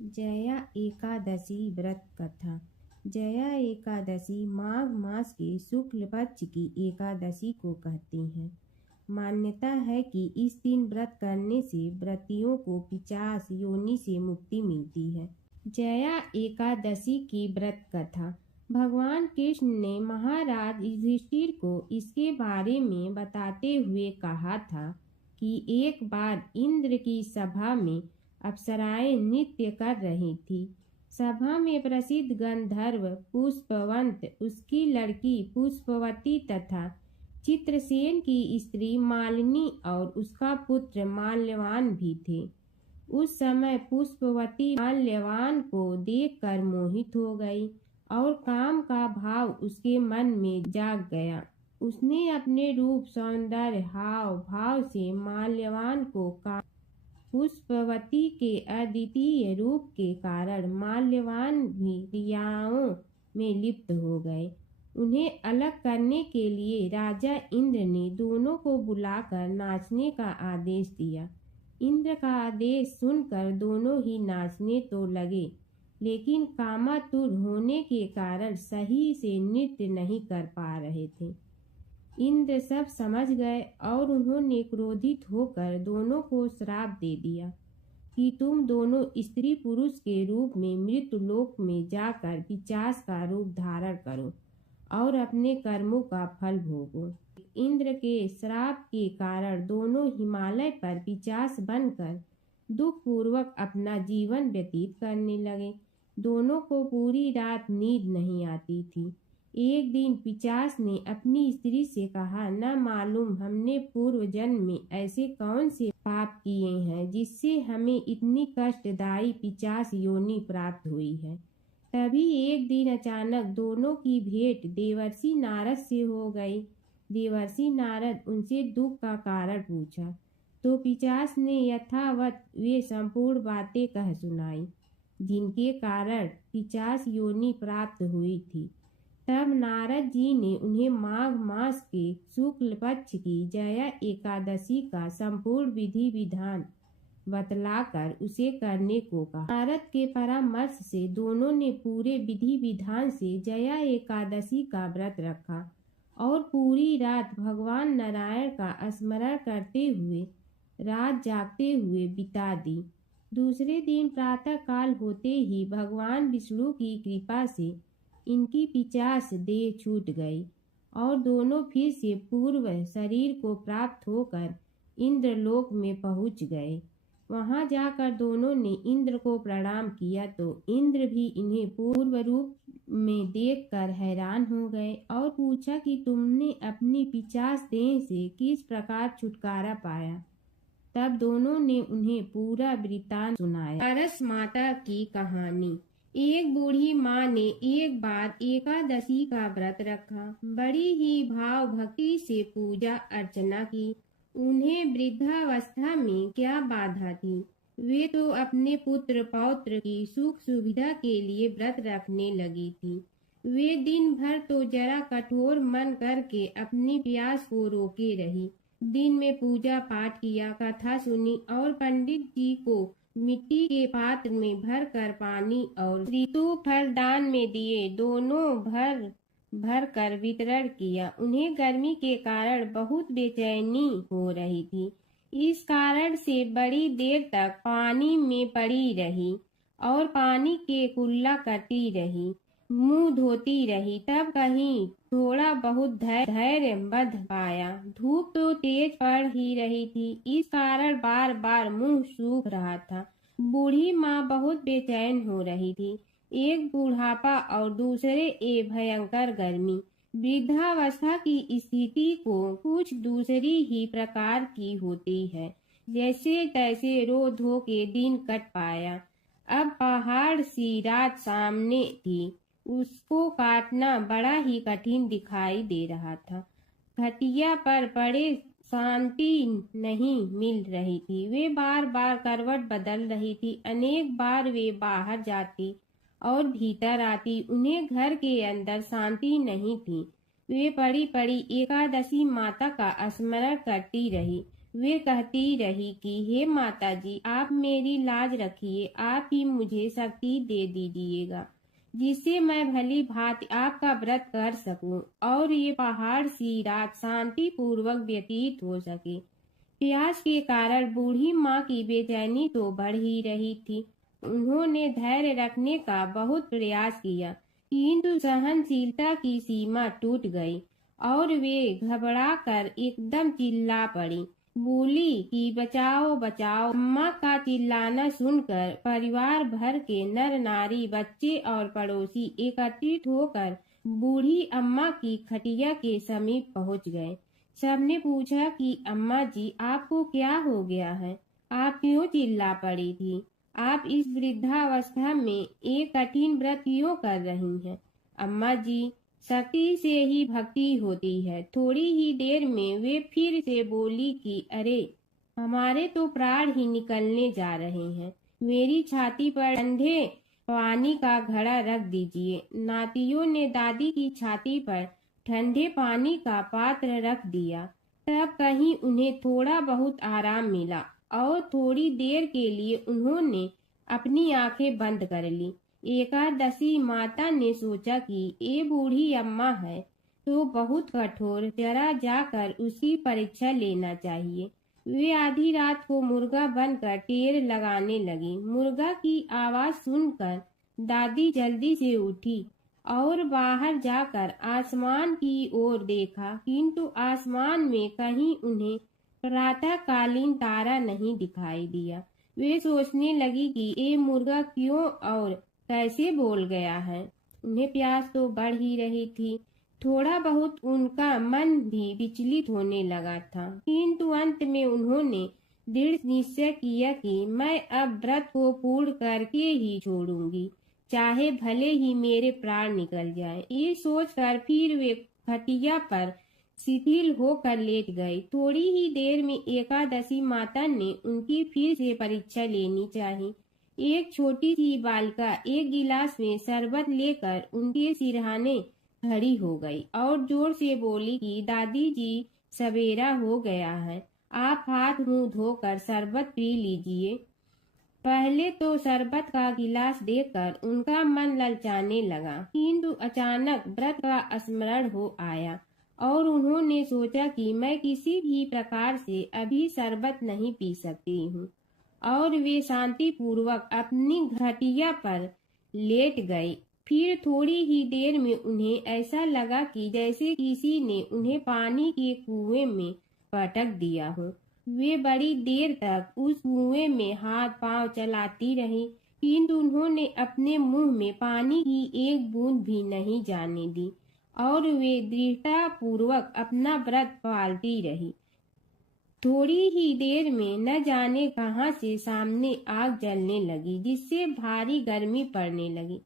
जया एकादशी व्रत कथा। जया एकादशी माघ मास के शुक्ल पक्ष की एकादशी को कहते हैं। मान्यता है कि इस दिन व्रत करने से व्रतियों को पिशाच योनि से मुक्ति मिलती है। जया एकादशी की व्रत कथा। भगवान कृष्ण ने महाराज युधिष्ठिर को इसके बारे में बताते हुए कहा था कि एक बार इंद्र की सभा में अप्सराएं नृत्य कर रही थी। सभा में प्रसिद्ध गंधर्व पुष्पवंत, उसकी लड़की पुष्पवती तथा चित्रसेन की स्त्री मालिनी और उसका पुत्र माल्यवान भी थे। उस समय पुष्पवती माल्यवान को देखकर मोहित हो गई और काम का भाव उसके मन में जाग गया। उसने अपने रूप, सौंदर्य, हाव भाव से माल्यवान को पुष्पवती के अद्वितीय रूप के कारण माल्यवान भी क्रियाओं में लिप्त हो गए। उन्हें अलग करने के लिए राजा इंद्र ने दोनों को बुलाकर नाचने का आदेश दिया। इंद्र का आदेश सुनकर दोनों ही नाचने तो लगे, लेकिन कामातुर होने के कारण सही से नृत्य नहीं कर पा रहे थे। इंद्र सब समझ गए और उन्होंने क्रोधित होकर दोनों को श्राप दे दिया कि तुम दोनों स्त्री पुरुष के रूप में मृत्युलोक में जाकर पिशाच का रूप धारण करो और अपने कर्मों का फल भोगो। इंद्र के श्राप के कारण दोनों हिमालय पर पिशाच बनकर दुख पूर्वक अपना जीवन व्यतीत करने लगे। दोनों को पूरी रात नींद नहीं आती थी। एक दिन पिशाच ने अपनी स्त्री से कहा, न मालूम हमने पूर्व जन्म में ऐसे कौन से पाप किए हैं जिससे हमें इतनी कष्टदायी पिशाच योनि प्राप्त हुई है। तभी एक दिन अचानक दोनों की भेंट देवर्षि नारद से हो गई। देवर्षि नारद उनसे दुख का कारण पूछा तो पिशाच ने यथावत वे संपूर्ण बातें कह सुनाई जिनके कारण पिशाच योनि प्राप्त हुई थी। तब नारद जी ने उन्हें माघ मास के शुक्ल पक्ष की जया एकादशी का संपूर्ण विधि विधान बतलाकर उसे करने को कहा। नारद के परामर्श से दोनों ने पूरे विधि विधान से जया एकादशी का व्रत रखा और पूरी रात भगवान नारायण का स्मरण करते हुए रात जागते हुए बिता दी। दूसरे दिन प्रातः काल होते ही भगवान विष्णु की कृपा से इनकी पिशाच देह छूट गई और दोनों फिर से पूर्व शरीर को प्राप्त होकर इंद्रलोक में पहुंच गए। वहां जाकर दोनों ने इंद्र को प्रणाम किया तो इंद्र भी इन्हें पूर्व रूप में देखकर हैरान हो गए और पूछा कि तुमने अपनी पिशाच देह से किस प्रकार छुटकारा पाया। तब दोनों ने उन्हें पूरा वृत्तांत सुनाया। पारस माता की कहानी। एक बूढ़ी माँ ने एक बार एकादशी का व्रत रखा। बड़ी ही भाव भक्ति से पूजा अर्चना की। उन्हें वृद्धावस्था में क्या बाधा थी। वे तो अपने पुत्र पौत्र की सुख सुविधा के लिए व्रत रखने लगी थी। वे दिन भर तो जरा कठोर मन करके अपनी प्यास को रोके रही। दिन में पूजा पाठ किया, कथा सुनी और पंडित जी को मिट्टी के पात्र में भर कर पानी और ऋतु फल दान में दिए। दोनों भर कर वितरण किया। उन्हें गर्मी के कारण बहुत बेचैनी हो रही थी। इस कारण से बड़ी देर तक पानी में पड़ी रही और पानी के कुल्ला करती रही, मुंह धोती रही। तब कहीं थोड़ा बहुत धैर्य बंध पाया। धूप तो तेज पड़ ही रही थी, इस कारण बार बार मुंह सूख रहा था। बूढ़ी माँ बहुत बेचैन हो रही थी। एक बुढ़ापा और दूसरे भयंकर गर्मी। वृद्धावस्था की स्थिति को कुछ दूसरी ही प्रकार की होती है। जैसे तैसे रो धो के दिन कट पाया। अब पहाड़ सी रात सामने थी, उसको काटना बड़ा ही कठिन दिखाई दे रहा था। खटिया पर पड़े शांति नहीं मिल रही थी। वे बार बार करवट बदल रही थी। अनेक बार वे बाहर जाती और भीतर आती। उन्हें घर के अंदर शांति नहीं थी। वे पड़ी पड़ी एकादशी माता का स्मरण करती रही। वे कहती रही कि हे माता जी, आप मेरी लाज रखिए, आप ही मुझे शक्ति दे दीजिएगा जिससे मैं भली भांति आपका व्रत कर सकूं और ये पहाड़ सी रात शांति पूर्वक व्यतीत हो सके। प्यास के कारण बूढ़ी माँ की बेचैनी तो बढ़ ही रही थी। उन्होंने धैर्य रखने का बहुत प्रयास किया, किंतु सहनशीलता की सीमा टूट गई और वे घबरा कर एकदम चिल्ला पड़ी। बोली कि बचाओ बचाओ। अम्मा का चिल्लाना सुनकर परिवार भर के नर नारी, बच्चे और पड़ोसी एकत्रित होकर बूढ़ी अम्मा की खटिया के समीप पहुंच गए। सबने पूछा कि अम्मा जी, आपको क्या हो गया है? आप क्यों चिल्ला पड़ी थी? आप इस वृद्धावस्था में एक कठिन व्रत क्यों कर रही हैं? अम्मा जी, शक्ति से ही भक्ति होती है। थोड़ी ही देर में वे फिर से बोली कि अरे, हमारे तो प्राण ही निकलने जा रहे हैं। मेरी छाती पर ठंडे पानी का घड़ा रख दीजिए। नातियों ने दादी की छाती पर ठंडे पानी का पात्र रख दिया। तब कहीं उन्हें थोड़ा बहुत आराम मिला और थोड़ी देर के लिए उन्होंने अपनी आंखें बंद कर ली। एकादशी माता ने सोचा कि ये बूढ़ी अम्मा है तो बहुत कठोर, जरा जाकर उसकी परीक्षा लेना चाहिए। वे आधी रात को मुर्गा बनकर टेर लगाने लगी। मुर्गा की आवाज सुनकर दादी जल्दी से उठी और बाहर जाकर आसमान की ओर देखा, किंतु आसमान में कहीं उन्हें प्रातःकालीन तारा नहीं दिखाई दिया। वे सोचने लगी कि ये मुर्गा क्यों और कैसे बोल गया है। उन्हें प्यास तो बढ़ ही रही थी। थोड़ा बहुत उनका मन भी विचलित होने लगा था, किंतु अंत में उन्होंने दृढ़ निश्चय किया कि मैं अब व्रत को पूर्ण करके ही छोड़ूंगी, चाहे भले ही मेरे प्राण निकल जाए। ये सोचकर फिर वे खटिया पर शिथिल होकर लेट गई। थोड़ी ही देर में एकादशी माता ने उनकी फिर से परीक्षा लेनी चाहिए। एक छोटी सी बालिका एक गिलास में शरबत लेकर उनके सिरहाने खड़ी हो गई और जोर से बोली कि दादी जी, सवेरा हो गया है, आप हाथ मुंह धोकर शरबत पी लीजिए। पहले तो शरबत का गिलास देखकर उनका मन ललचाने लगा, किंतु अचानक व्रत का स्मरण हो आया और उन्होंने सोचा कि मैं किसी भी प्रकार से अभी शरबत नहीं पी सकती हूँ, और वे शांति पूर्वक अपनी घटिया पर लेट गई। फिर थोड़ी ही देर में उन्हें ऐसा लगा कि जैसे किसी ने उन्हें पानी के कुएं में पटक दिया हो। वे बड़ी देर तक उस कुएं में हाथ पांव चलाती रही, किंतु उन्होंने अपने मुंह में पानी की एक बूंद भी नहीं जाने दी और वे दृढ़ता पूर्वक अपना व्रत पालती रही। थोड़ी ही देर में न जाने कहां से सामने आग जलने लगी, जिससे भारी गर्मी पड़ने लगी।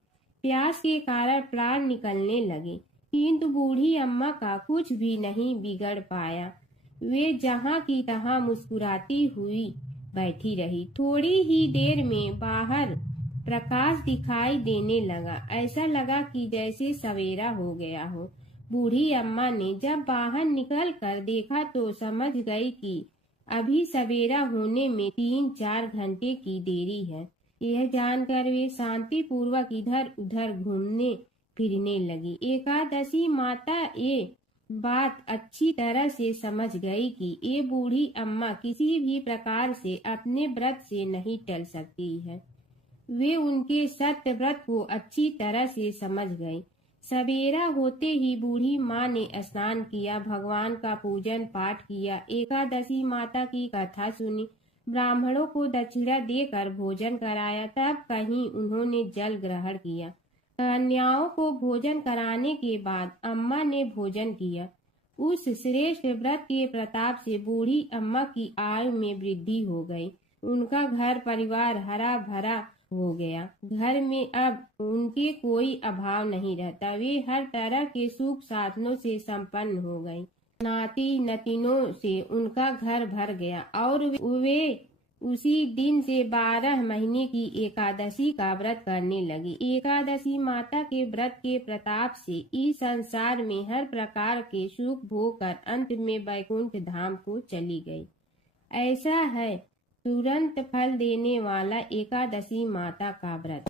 प्यास के कारण प्राण निकलने लगे, किंतु बूढ़ी अम्मा का कुछ भी नहीं बिगड़ पाया। वे जहां की तहां मुस्कुराती हुई बैठी रही। थोड़ी ही देर में बाहर प्रकाश दिखाई देने लगा। ऐसा लगा कि जैसे सवेरा हो गया हो। बूढ़ी अम्मा ने जब बाहर निकल कर देखा तो समझ गई कि अभी सवेरा होने में 3-4 घंटे की देरी है। यह जानकर वे शांति पूर्वक इधर उधर घूमने फिरने लगी। एकादशी माता ये बात अच्छी तरह से समझ गई कि ये बूढ़ी अम्मा किसी भी प्रकार से अपने व्रत से नहीं टल सकती है। वे उनके सत्य व्रत को अच्छी तरह से समझ गई। सवेरा होते ही बूढ़ी माँ ने स्नान किया, भगवान का पूजन पाठ किया, एकादशी माता की कथा सुनी, ब्राह्मणों को दक्षिणा देकर भोजन कराया। तब कहीं उन्होंने जल ग्रहण किया। कन्याओं को भोजन कराने के बाद अम्मा ने भोजन किया। उस श्रेष्ठ व्रत के प्रताप से बूढ़ी अम्मा की आयु में वृद्धि हो गई। उनका घर परिवार हरा भरा हो गया। घर में अब उनके कोई अभाव नहीं रहता। वे हर तरह के सुख साधनों से संपन्न हो गई। नाती नतीनों से उनका घर भर गया और वे उसी दिन से 12 महीने की एकादशी का व्रत करने लगी। एकादशी माता के व्रत के प्रताप से इस संसार में हर प्रकार के सुख भोग कर अंत में वैकुंठ धाम को चली गई। ऐसा है तुरंत फल देने वाला एकादशी माता का व्रत।